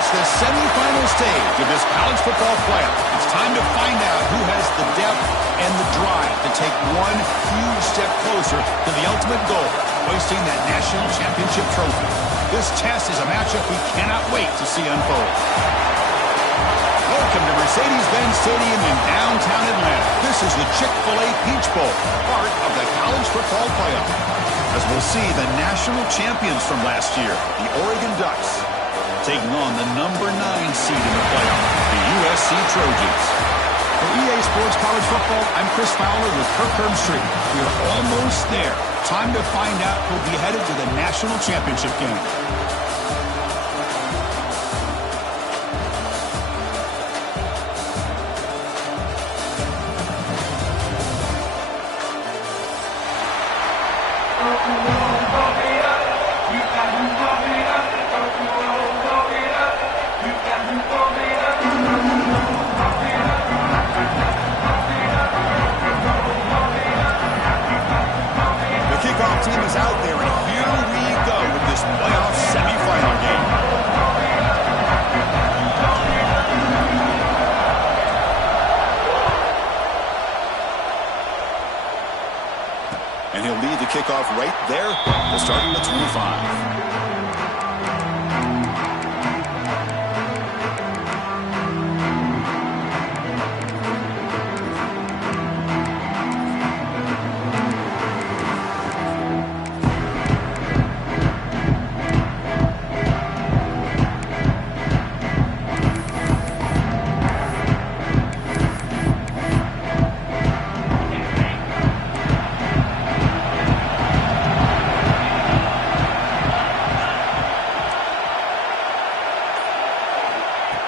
reached the semifinal stage of this college football playoff. It's time to find out who has the depth and the drive to take one huge step closer to the ultimate goal, hoisting that national championship trophy. This test is a matchup we cannot wait to see unfold. Welcome to Mercedes-Benz Stadium in downtown Atlanta. This is the Chick-fil-A Peach Bowl, part of the college football playoff. As we'll see the national champions from last year, the Oregon Ducks, taking on the number 9 seed in the playoff, the USC Trojans. For EA Sports College Football, I'm Chris Fowler with Kirk Herbstreit. We are almost there. Time to find out who'll be headed to the national championship game. Team is out there, and here we go with this playoff semifinal game. And he'll lead the kickoff right there. We'll start at the 25.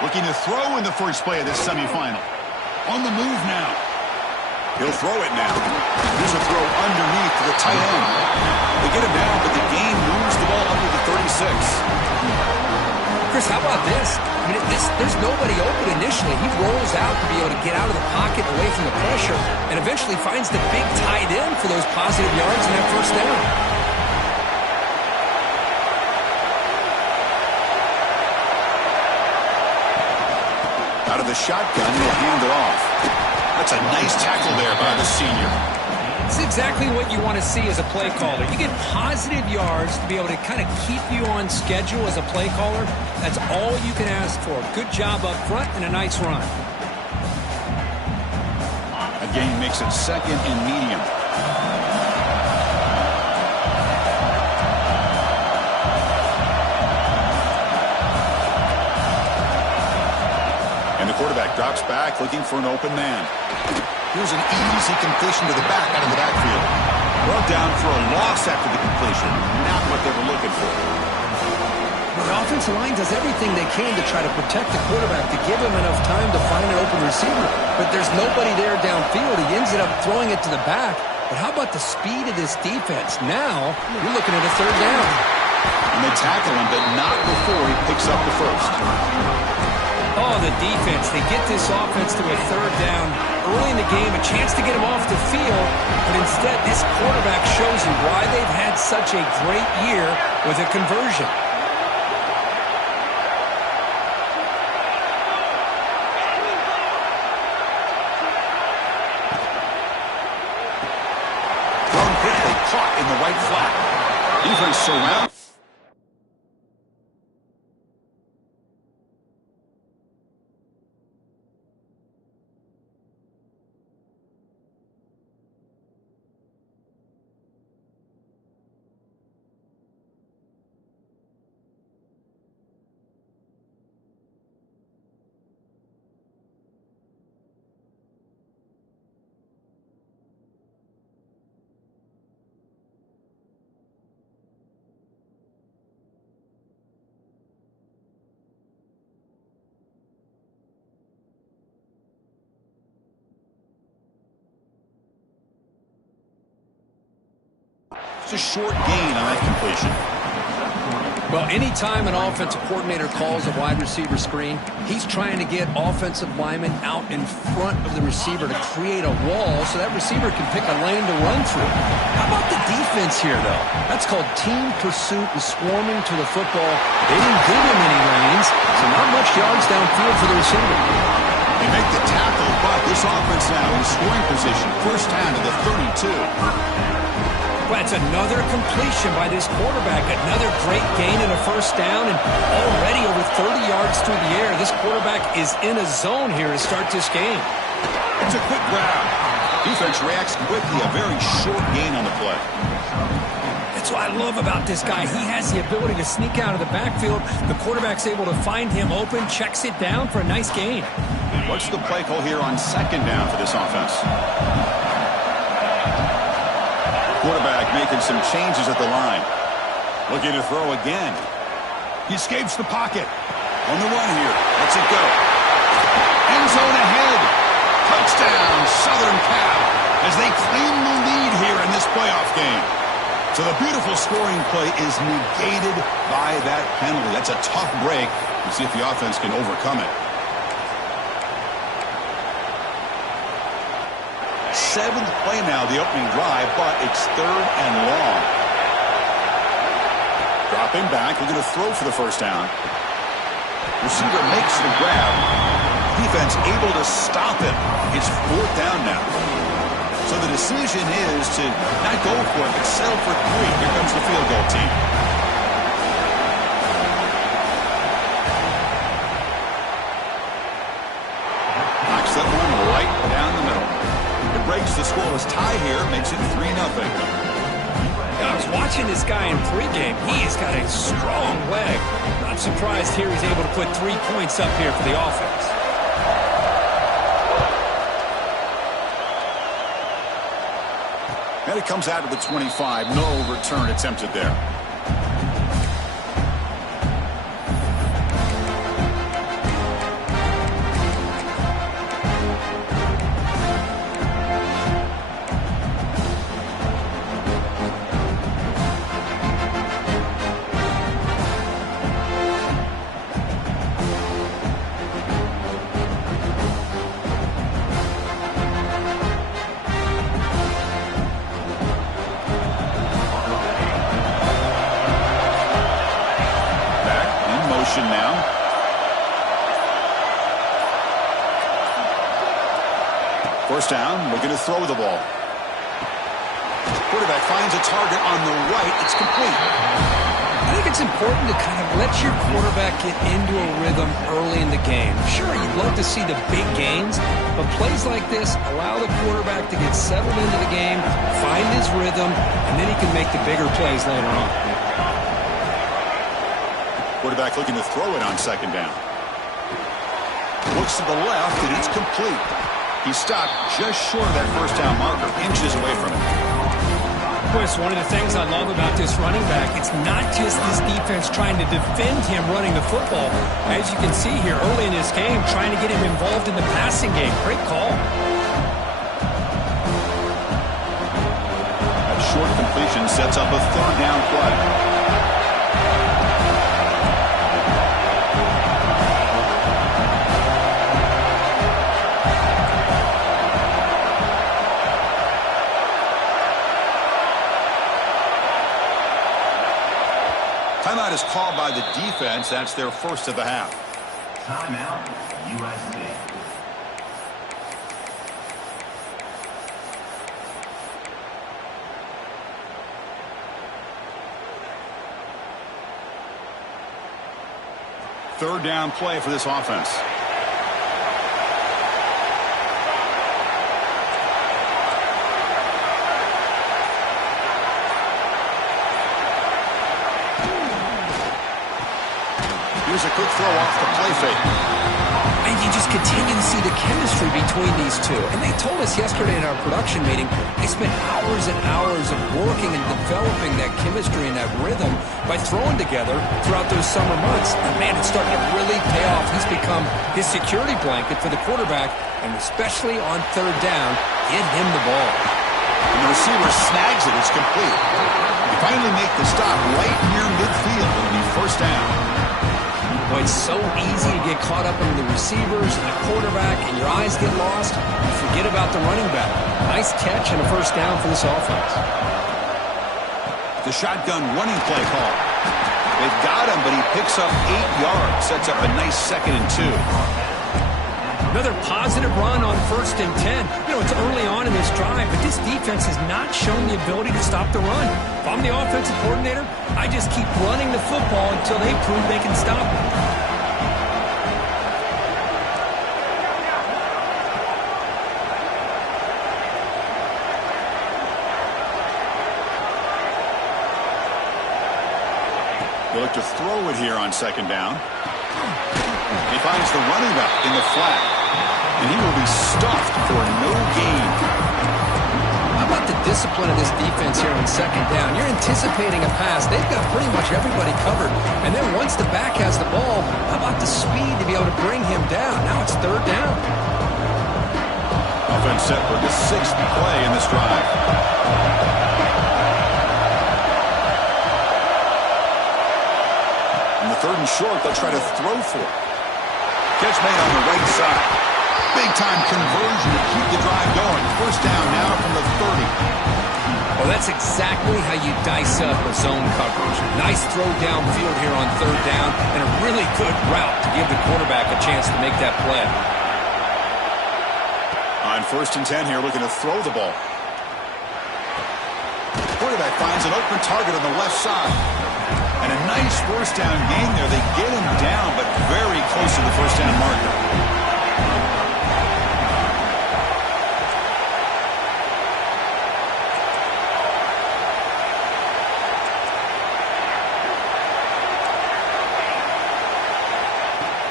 Looking to throw in the first play of this semifinal. On the move now. He'll throw it now. Here's a throw underneath to the tight end. They get him down, but the game moves the ball under the 36. Chris, how about this? I mean, there's nobody open initially. He rolls out to be able to get out of the pocket away from the pressure and eventually finds the big tight end for those positive yards in that first down. Out of the shotgun, he'll hand it off. That's a nice tackle there by the senior. It's exactly what you want to see as a play caller. You get positive yards to be able to kind of keep you on schedule as a play caller. That's all you can ask for. Good job up front and a nice run. A gain makes it second and medium. And the quarterback drops back, looking for an open man. Here's an easy completion to the back out of the backfield. Brought down for a loss after the completion. Not what they were looking for. The offensive line does everything they can to try to protect the quarterback, to give him enough time to find an open receiver. But there's nobody there downfield. He ends up throwing it to the back. But how about the speed of this defense? Now, you're looking at a third down. And they tackle him, but not before he picks up the first. Oh, the defense. They get this offense to a third down early in the game, a chance to get him off the field, but instead this quarterback shows you why they've had such a great year with a conversion. Thrown quickly, caught in the right flat. Defense surrounds. It's a short gain on that completion. Well, anytime an offensive coordinator calls a wide receiver screen, he's trying to get offensive linemen out in front of the receiver to create a wall so that receiver can pick a lane to run through. How about the defense here, though? That's called team pursuit and swarming to the football. They didn't give him any lanes, so not much yards downfield for the receiver. They make the tackle, but this offense now in scoring position. First down to the 32. That's another completion by this quarterback. Another great gain in a first down, and already over 30 yards through the air. This quarterback is in a zone here to start this game. It's a quick grab. Defense reacts quickly. A very short gain on the play. That's what I love about this guy. He has the ability to sneak out of the backfield. The quarterback's able to find him open, checks it down for a nice gain. What's the play call here on second down for this offense? Quarterback making some changes at the line. Looking to throw again. He escapes the pocket. On the run here. Lets it go. End zone ahead. Touchdown, Southern Cal, as they claim the lead here in this playoff game. So the beautiful scoring play is negated by that penalty. That's a tough break. We'll see if the offense can overcome it. Seventh play now, the opening drive, but it's third and long. Dropping back, looking to throw for the first down. Receiver makes the grab. Defense able to stop it. It's fourth down now. So the decision is to not go for it, but settle for three. Here comes the field goal team. Knocks that one right down the middle. It breaks the scoreless tie here, makes it 3-0. I was watching this guy in pregame. He's got a strong leg. Not surprised here he's able to put 3 points up here for the offense. And it comes out of the 25. No return attempted there. Now. First down, looking to throw the ball. Quarterback finds a target on the right. It's complete. I think it's important to kind of let your quarterback get into a rhythm early in the game. Sure, you'd love to see the big gains, but plays like this allow the quarterback to get settled into the game, find his rhythm, and then he can make the bigger plays later on. Quarterback looking to throw it on second down. Looks to the left, and it's complete. He stopped just short of that first down marker, inches away from it. Chris, one of the things I love about this running back, it's not just this defense trying to defend him running the football. As you can see here early in this game, trying to get him involved in the passing game. Great call. That short completion sets up a third down play. Timeout is called by the defense. That's their first of the half. Timeout, USC. Third down play for this offense. Here's a quick throw off the play fake. And you just continue to see the chemistry between these two. And they told us yesterday in our production meeting, they spent hours and hours of working and developing that chemistry and that rhythm by throwing together throughout those summer months. And man, it's starting to really pay off. He's become his security blanket for the quarterback, and especially on third down, get him the ball. And the receiver snags it. It's complete. They finally make the stop right near midfield. It'll be first It's so easy to get caught up in the receivers and the quarterback, and your eyes get lost. You forget about the running back. Nice catch and a first down for this offense. The shotgun running play call. They've got him, but he picks up 8 yards. Sets up a nice 2nd and 2. Another positive run on 1st and 10. You know, it's early on in this drive, but this defense has not shown the ability to stop the run. If I'm the offensive coordinator, I just keep running the football until they prove they can stop it. They look to throw it here on 2nd down. He finds the running back in the flat, and he will be stuffed for no gain. How about the discipline of this defense here on 2nd down? You're anticipating a pass. They've got pretty much everybody covered. And then once the back has the ball, how about the speed to be able to bring him down? Now it's 3rd down. Offense set for the 6th play in this drive. In the 3rd and short, they'll try to throw for it. Catch made on the right side. Big-time conversion to keep the drive going. 1st down now from the 30. Well, that's exactly how you dice up a zone coverage. Nice throw downfield here on 3rd down, and a really good route to give the quarterback a chance to make that play. On 1st and 10 here, looking to throw the ball. Quarterback finds an open target on the left side. And a nice 1st down gain there. They get him down, but very close to the 1st down marker.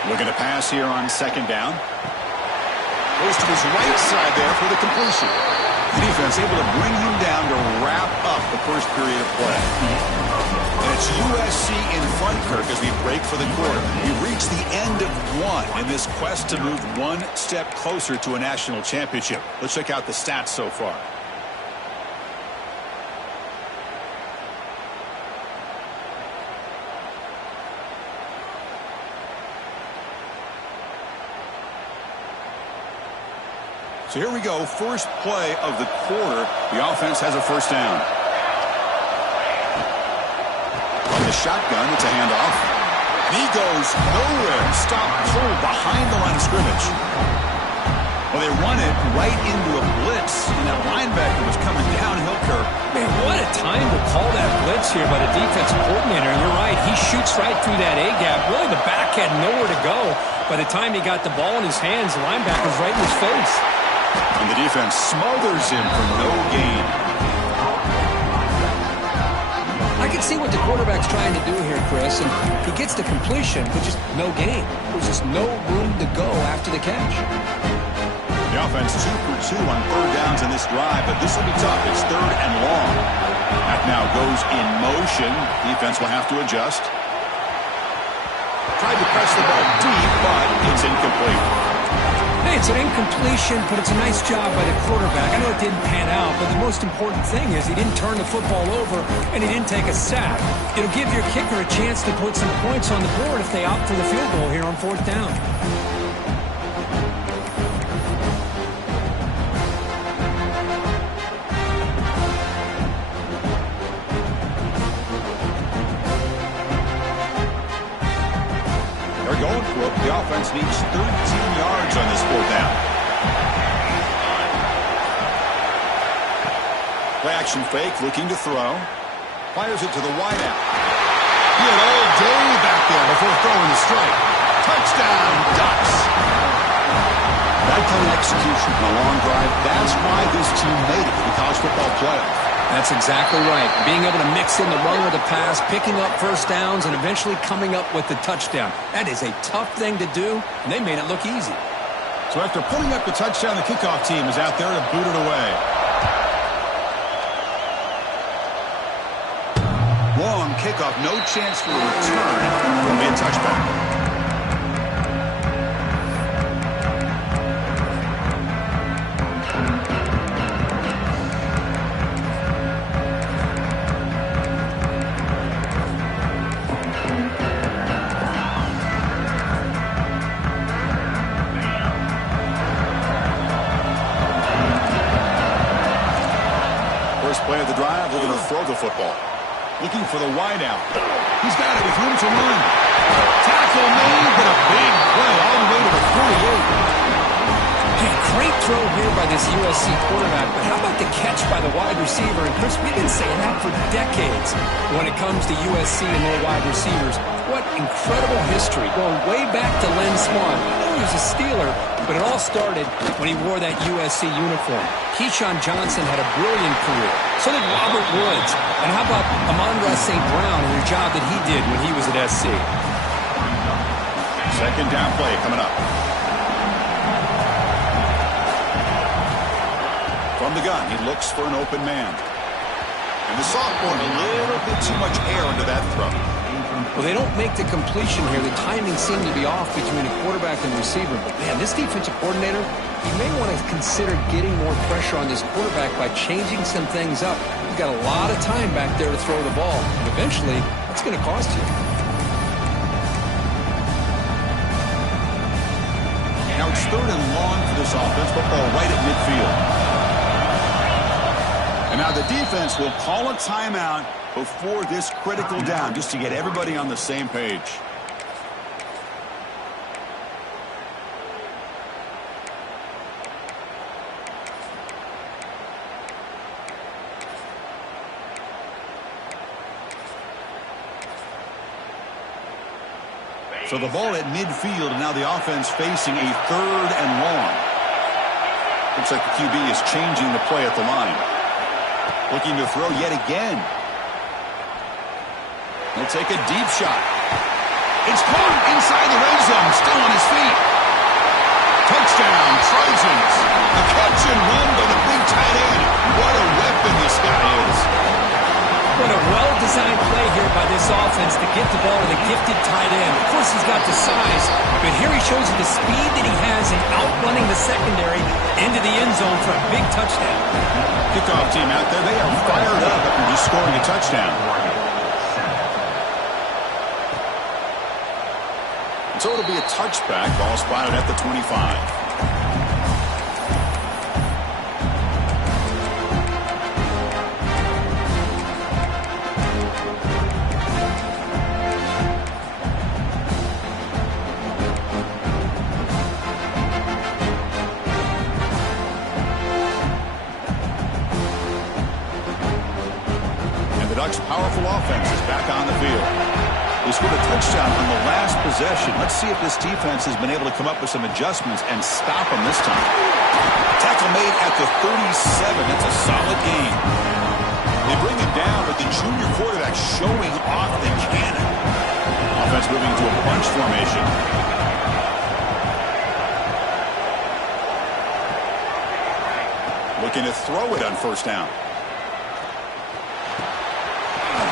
Looking to pass here on 2nd down. Goes to his right side there for the completion. The defense able to bring him down to wrap up the 1st period of play. And it's USC in front, Kirk, as we break for the quarter. We reach the end of 1 in this quest to move 1 step closer to a national championship. Let's check out the stats so far. So here we go, 1st play of the quarter. The offense has a 1st down. On the shotgun, it's a handoff. And he goes nowhere. Stop pulled behind the line of scrimmage. Well, they run it right into a blitz, and that linebacker was coming downhill, Kirk. Man, what a time to call that blitz here by the defensive coordinator. And you're right, he shoots right through that A-gap. Really, the back had nowhere to go. By the time he got the ball in his hands, the linebacker's right in his face. And the defense smothers him for no gain. I can see what the quarterback's trying to do here, Chris, and he gets the completion, but just no gain. There's just no room to go after the catch. The offense 2 for 2 on 3rd downs in this drive, but this will be tough. It's 3rd and long. That now goes in motion. Defense will have to adjust. Tried to press the ball deep, but it's incomplete. Hey, it's an incompletion, but it's a nice job by the quarterback. I know it didn't pan out, but the most important thing is he didn't turn the football over and he didn't take a sack. It'll give your kicker a chance to put some points on the board if they opt for the field goal here on 4th down. Going for it. The offense needs 13 yards on this 4th down. Play action fake, looking to throw. Fires it to the wideout. He had all day back there before throwing the strike. Touchdown, Ducks. That kind of execution on a long drive, that's why this team made it to the college football playoff. That's exactly right. Being able to mix in the run with the pass, picking up 1st downs, and eventually coming up with the touchdown. That is a tough thing to do, and they made it look easy. So after putting up the touchdown, the kickoff team is out there to boot it away. Long kickoff, no chance for a return. It'll be a touchback. football. Looking for the wide out. He's got it with room to run. Tackle made, but a big play all the way to the 48. Hey, great throw here by this USC quarterback, but how about the catch by the wide receiver? And Chris, we've been saying that for decades when it comes to USC and their wide receivers. What incredible history, going way back to Len Swan. I know he was a Steeler, but it all started when he wore that USC uniform. Keyshawn Johnson had a brilliant career. So did Robert Woods. And how about Amon-Ra St. Brown and the job that he did when he was at SC? Second down play coming up. From the gun, he looks for an open man. And the sophomore, a little bit too much air into that throw. Well, they don't make the completion here. The timing seemed to be off between a quarterback and receiver. But, man, this defensive coordinator, he may want to consider getting more pressure on this quarterback by changing some things up. He's got a lot of time back there to throw the ball. And eventually, that's going to cost you. Now it's 3rd and long for this offense. Football right at midfield. And now the defense will call a timeout before this critical down, just to get everybody on the same page. So the ball at midfield, and now the offense facing a 3rd and long. Looks like the QB is changing the play at the line. Looking to throw yet again. He'll take a deep shot. It's caught inside the red zone, still on his feet. Touchdown, Trojans. A catch and run by the big tight end. What a weapon this guy is. What a well-designed play here by this offense to get the ball to the gifted tight end. Of course, he's got the size, but here he shows you the speed that he has in outrunning the secondary into the end zone for a big touchdown. Kickoff team out there, they are fired up after just scoring a touchdown. So it'll be a touchback. Ball spotted at the 25. Powerful offense is back on the field. They scored a touchdown on the last possession. Let's see if this defense has been able to come up with some adjustments and stop them this time. Tackle made at the 37. That's a solid gain. They bring it down, but the junior quarterback showing off the cannon. Offense moving into a bunch formation. Looking to throw it on 1st down.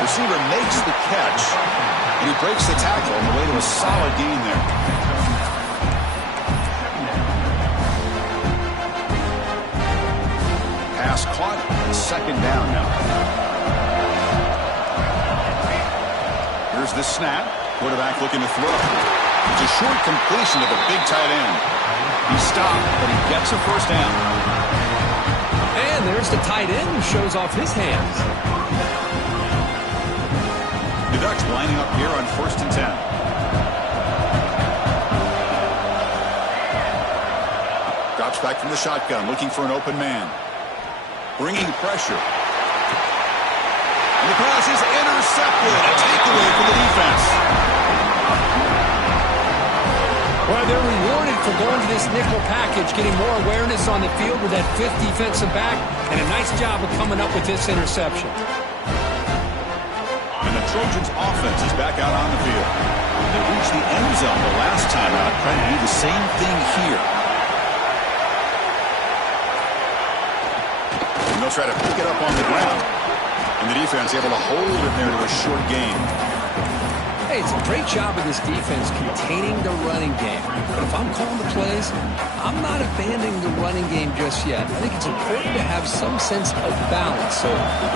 Receiver makes the catch, and he breaks the tackle on the way to a solid gain there. Pass caught, 2nd down now. Here's the snap. Quarterback looking to throw. It's a short completion to the big tight end. He stopped, but he gets a 1st down. And there's the tight end who shows off his hands. The Ducks lining up here on 1st and 10. Drops back from the shotgun, looking for an open man. Bringing pressure. And the pass is intercepted. A takeaway for the defense. Well, they're rewarded for going to this nickel package, getting more awareness on the field with that 5th defensive back, and a nice job of coming up with this interception. And the Trojans' offense is back out on the field. They reached the end zone the last time out, trying to do the same thing here. And they'll try to pick it up on the ground. And the defense able to hold it there to a short gain. Hey, it's a great job of this defense containing the running game. But if I'm calling the plays, I'm not abandoning the running game just yet. I think it's important to have some sense of balance. So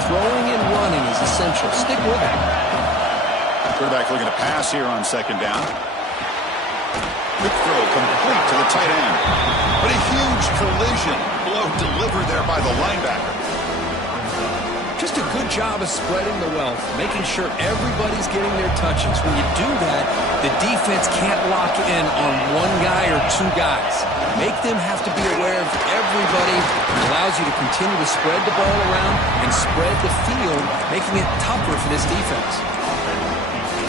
throwing and running is essential. Stick with it. Quarterback looking to pass here on 2nd down. Quick throw complete to the tight end. But a huge collision blow delivered there by the linebacker. Just a good job of spreading the wealth, making sure everybody's getting their touches. When you do that, the defense can't lock in on one guy or two guys. Make them have to be aware of everybody. It allows you to continue to spread the ball around and spread the field, making it tougher for this defense.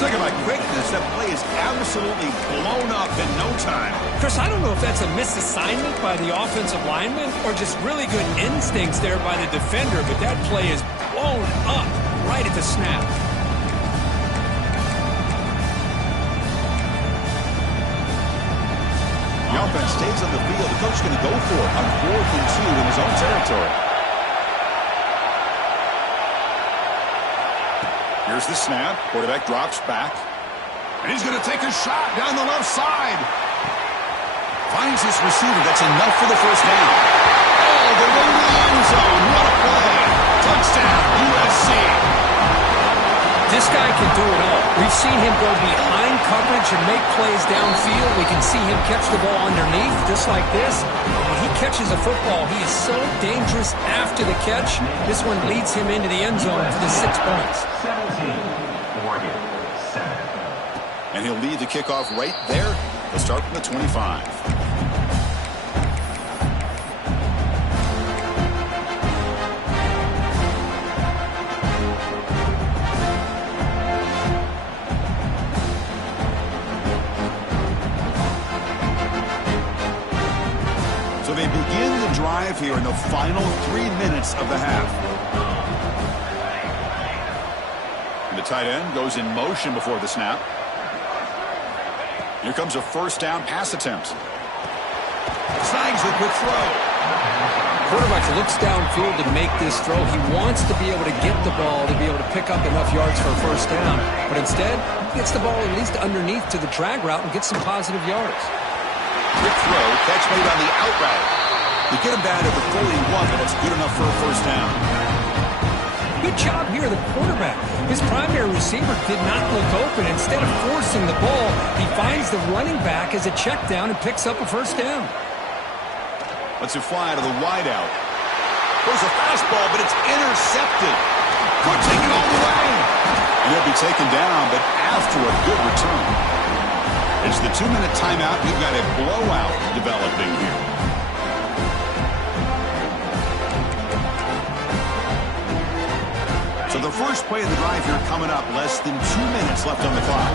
Talk about quickness. That play is absolutely blown up in no time. Chris, I don't know if that's a misassignment by the offensive lineman or just really good instincts there by the defender, but that play is blown up right at the snap. The offense stays on the field. The coach is going to go for it on 4th and 2 in his own territory. Here's the snap. Quarterback drops back. And he's going to take a shot down the left side. Finds his receiver. That's enough for the first down. Oh, they're going to the end zone. What a play. Touchdown, USC. This guy can do it all. We've seen him go behind coverage and make plays downfield. We can see him catch the ball underneath, just like this. When he catches a football, he is so dangerous after the catch. This one leads him into the end zone for the 6 points. 17, Oregon, 7. And he'll lead the kickoff right there. They'll start from the 25. So they begin the drive here in the final 3 minutes of the half. And the tight end goes in motion before the snap. Here comes a first down pass attempt. Snags the quick throw. Quarterback looks downfield to make this throw. He wants to be able to get the ball to be able to pick up enough yards for a first down. But instead, he gets the ball at least underneath to the drag route and gets some positive yards. Quick throw, catch made on the out route. You get him down at the 41, but it's good enough for a first down. Good job here, the quarterback. His primary receiver did not look open. Instead of forcing the ball, he finds the running back as a check down and picks up a first down. Lets it fly to the wideout. Throws a fastball, but it's intercepted. Could take it all the way. And he'll be taken down, but after a good return. It's the 2-minute timeout. We've got a blowout developing here. So the first play of the drive here coming up. Less than 2 minutes left on the clock.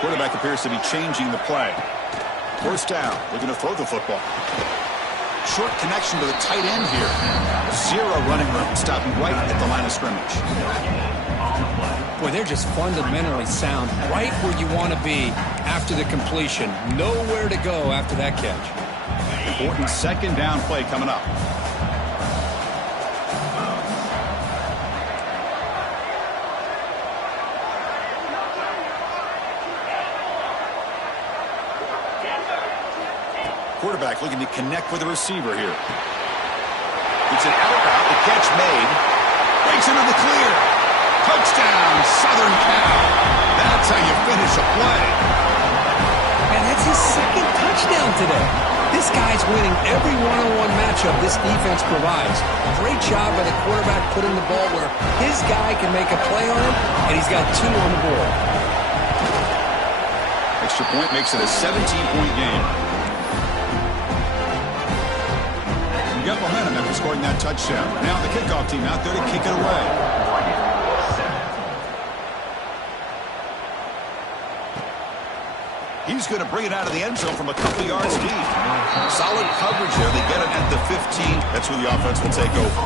Quarterback appears to be changing the play. First down. Looking to throw the football. Short connection to the tight end here. Zero running room. Stopping right at the line of scrimmage. Boy, they're just fundamentally sound. Right where you want to be after the completion. Nowhere to go after that catch. Important second down play coming up. Quarterback looking to connect with the receiver here. It's an out route. The catch made. Breaks into the clear. Touchdown, Southern Cal. That's how you finish a play. And that's his second touchdown today. This guy's winning every one-on-one matchup this defense provides. Great job by the quarterback putting the ball where his guy can make a play on him, and he's got 2 on the board. Extra point makes it a 17-point game. You got momentum after scoring that touchdown. Now the kickoff team out there to kick it away. He's going to bring it out of the end zone from a couple yards deep. Solid coverage there. They get it at the 15. That's where the offense will take over.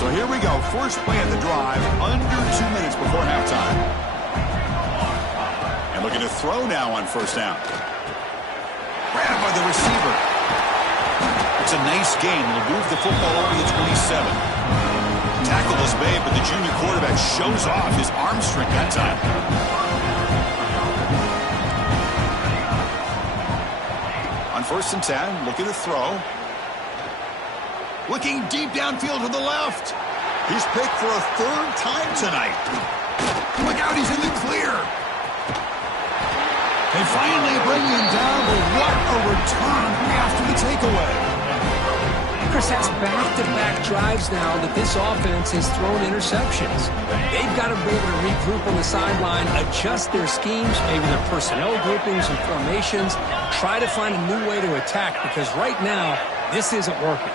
So here we go. First play of the drive. Under 2 minutes before halftime. And looking to throw now on first down. Grabbed by the receiver. It's a nice gain. He'll move the football over the 27. Tackle was made, but the junior quarterback shows off his arm strength that time. On 1st and 10, looking to throw. Looking deep downfield to the left. He's picked for a 3rd time tonight. Look out, he's in the clear. They finally bring him down, but what a return after the takeaway. Chris, that's back-to-back drives now that this offense has thrown interceptions. They've got to be able to regroup on the sideline, adjust their schemes, maybe their personnel groupings and formations, try to find a new way to attack, because right now, this isn't working.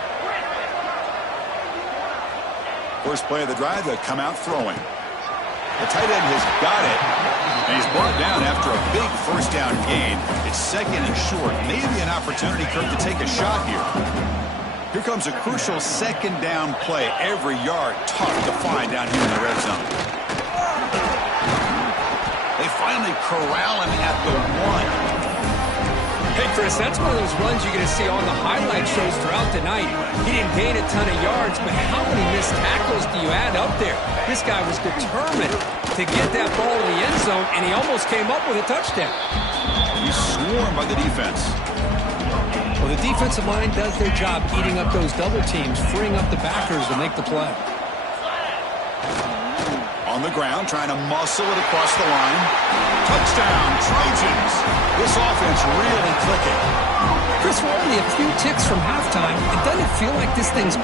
First play of the drive, they come out throwing. The tight end has got it, and he's brought down after a big first down gain. It's second and short. Maybe an opportunity, Kirk, to take a shot here. Here comes a crucial second down play. Every yard tough to find down here in the red zone. They finally corral him at the 1. Hey, Chris, that's one of those runs you're going to see on the highlight shows throughout the night. He didn't gain a ton of yards, but how many missed tackles do you add up there? This guy was determined to get that ball in the end zone, and he almost came up with a touchdown. He's swarmed by the defense. Well, the defensive line does their job eating up those double teams, freeing up the backers to make the play. On the ground, trying to muscle it across the line. Touchdown, Trojans. This offense really clicking. Chris, we're only a few ticks from halftime. It doesn't feel like this thing's